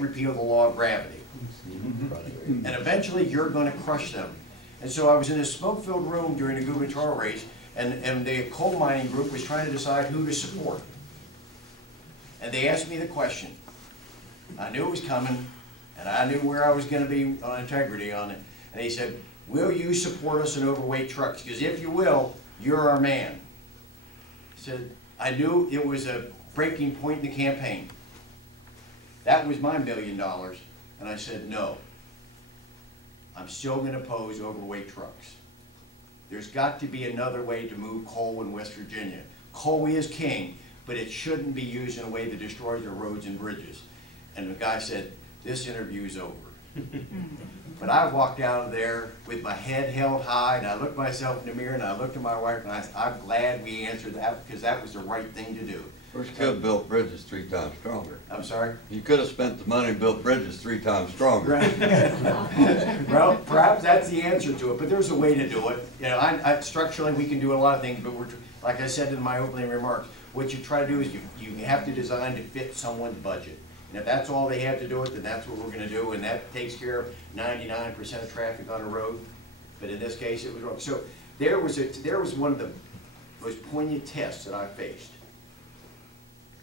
repeal the law of gravity. And eventually you're going to crush them. And so I was in this smoke-filled room during the gubernatorial race, and the coal mining group was trying to decide who to support. And they asked me the question. I knew it was coming, and I knew where I was going to be on integrity on it. And they said, will you support us in overweight trucks? Because if you will, you're our man. I said, I knew it was a breaking point in the campaign. That was my $1 million. And I said, no. I'm still going to oppose overweight trucks. There's got to be another way to move coal in West Virginia. Coal is king, but it shouldn't be used in a way that destroys our roads and bridges. And the guy said, this interview's over. But I walked out of there with my head held high, and I looked myself in the mirror, and I looked at my wife, and I said, I'm glad we answered that, because that was the right thing to do. Or you could have built bridges 3 times stronger. I'm sorry? You could have spent the money and built bridges 3 times stronger. Right. Well, perhaps that's the answer to it, but there's a way to do it. You know, structurally we can do a lot of things, but we're, like I said in my opening remarks, what you try to do is you have to design to fit someone's budget. And if that's all they have to do it, then that's what we're going to do, and that takes care of 99% of traffic on the road. But in this case, it was wrong. So there was one of the most poignant tests that I faced.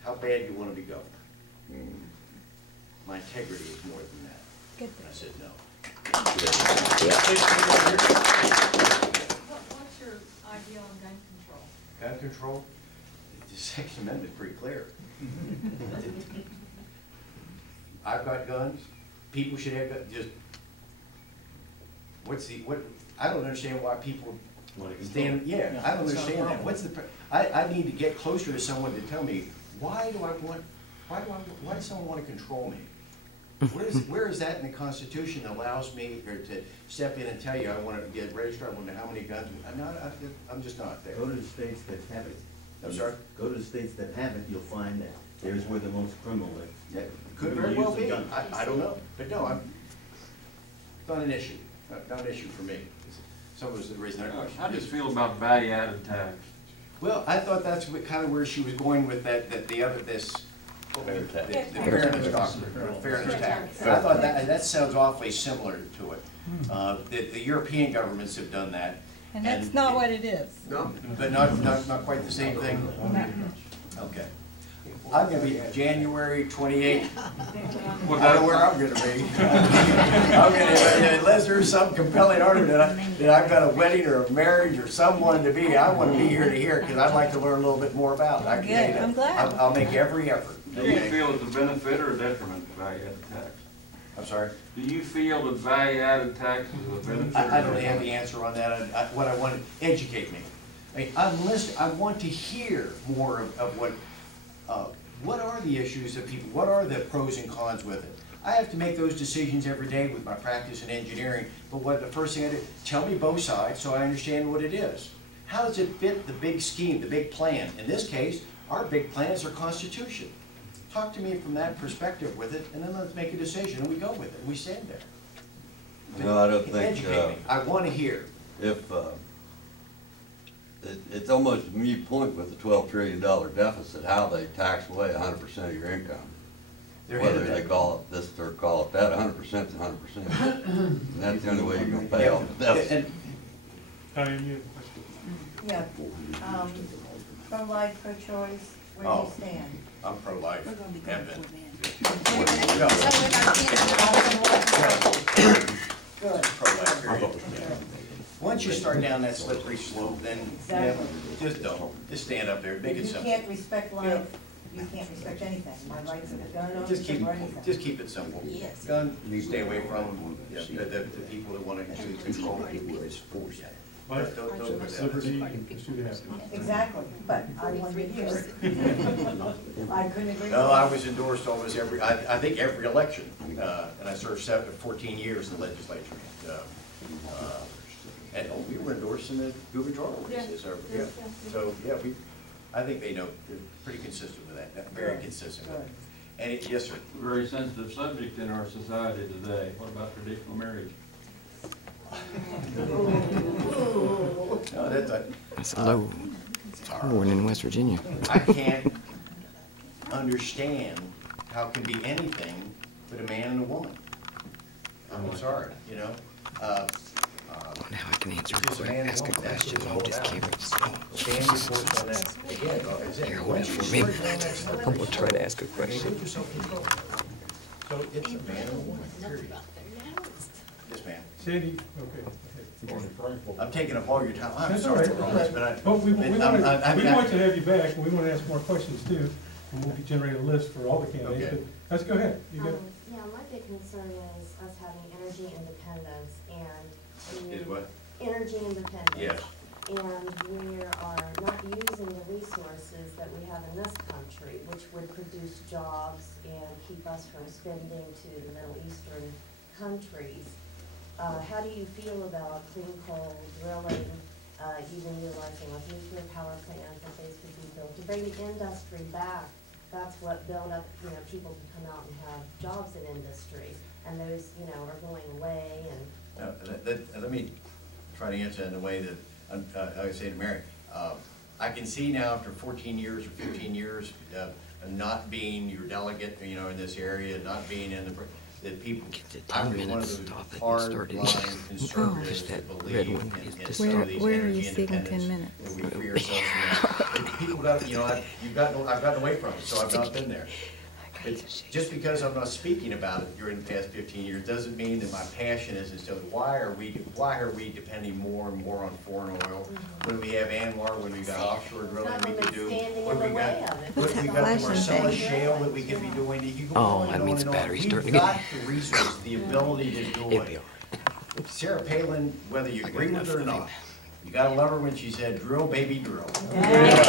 How bad do you want to be governor? My integrity is more than that. Good. And I said no. What's your idea on gun control? Gun control? The Second Amendment is pretty clear. I've got guns. People should have guns. Just I don't understand why people stand. Yeah, I don't understand that. I need to get closer to someone to tell me why does someone want to control me? Where is that in the Constitution that allows me to step in and tell you I want to get registered? I want to know how many guns. I'm just not there. Go to the states that have it. I'm sorry? Go to the states that have it, you'll find that. There's where the most criminal is. Yeah, could very well be. I don't know. But no, it's not an issue. Not an issue for me. Some of us are raising that question. How do you feel about value-added tax? Well, I thought that's kind of where she was going with the fairness tax. I thought that sounds awfully similar to it. The European governments have done that. And that's not what it is. No, but not quite the same thing. Okay. I'm going to be January 28th. I don't know where I'm going to be. Unless there's some compelling argument that I've got a wedding or a marriage or someone to be, I want to be here to hear it because I'd like to learn a little bit more about it. Good, I'm glad. I'll make every effort. Do you feel it's a benefit or a detriment to value-added tax? I'm sorry? Do you feel that value-added tax is a benefit? I don't have the answer on that. What I want to educate me. I mean, I'm listening. I want to hear more of what are the issues of people, what are the pros and cons with it. I have to make those decisions every day with my practice in engineering, but the first thing I do, tell me both sides so I understand what it is. How does it fit the big scheme, the big plan? In this case, our big plan is our Constitution. Talk to me from that perspective with it, and then let's make a decision, and we go with it, we stand there. No, I don't think, educate me. I want to hear. If, it's almost a moot point with the $12 trillion deficit, how they tax away 100% of your income. Whether they call it this or call it that, 100% is 100%. And that's the only way you're going to pay off the deficit. Yeah, pro-life, pro-choice, where do you stand? I'm pro-life. Good. Pro-life, period. Once you start down that slippery slope, then just don't. Just stand up there, make it If you simple. can't respect life, you can't respect anything. My rights of gun ownership or anything. Just keep it simple. Yes. Gun, you stay away from them. The people that want to control people. Don't do that. Exactly, but I want to hear it. I couldn't agree. No, I was endorsed almost I think every election, and I served 14 years in the legislature. And we were endorsed in the gubernatorial races. Yeah. So, yeah, I think they know, they're pretty consistent with that, very consistent with it. And yes, sir. Very sensitive subject in our society today. What about traditional marriage? No, that's a low one in West Virginia. I can't understand how it can be anything but a man and a woman. I'm sorry, you know? Now I can answer a Just a man and ask a woman, that's question. what I'll it's just all carry about. it slow. Stand your course on that. Again, is it? Here, hold it for me. I'm gonna try to ask a question. Put yourself in control. So it's a man and a woman, period. Yes, ma'am. Sandy, okay. I'm taking up all your time. I'm That's all sorry right. for all this, but I. Well, we want I'm- to have you back, and we want to ask more questions too, and we'll generate a list for all the candidates, Okay. but let's go ahead. You got, Yeah, my big concern is us having energy independence and. Is what? Energy independence. Yes. And we are not using the resources that we have in this country, which would produce jobs and keep us from spending to the Middle Eastern countries. How do you feel about clean coal drilling, even utilizing like nuclear power plants if these could be built to bring the industry back? That's what build up, you know, people to come out and have jobs in industry, and those, you know, are going away. And Let me try to answer that in a way that I would say to Mary. I can see now after 14 years or 15 years not being your delegate, you know, in this area, not being in the, that people, Get to I'm 10 one minutes, of stop the it, hard start it. line conservatives Just that that believe red one in is some of these Where are energy you seeing 10 independence, minutes? that we free ourselves from that. People got, you know, I've gotten away from it, so I've not been there. But just because I'm not speaking about it during the past 15 years doesn't mean that my passion isn't still. Why are we depending more and more on foreign oil when we have Anwar, when we got offshore drilling Not we only could do, standing when in the we way got, of it, when it's we got all the Marcellus flashing shale that we could be doing. You go Oh, on and that on means and the on. battery's We've starting got again. the resources, the ability to do It'll be it. all Sarah Palin, whether you agree with her or not, you gotta love her when she said, "Drill, baby, drill." Yeah.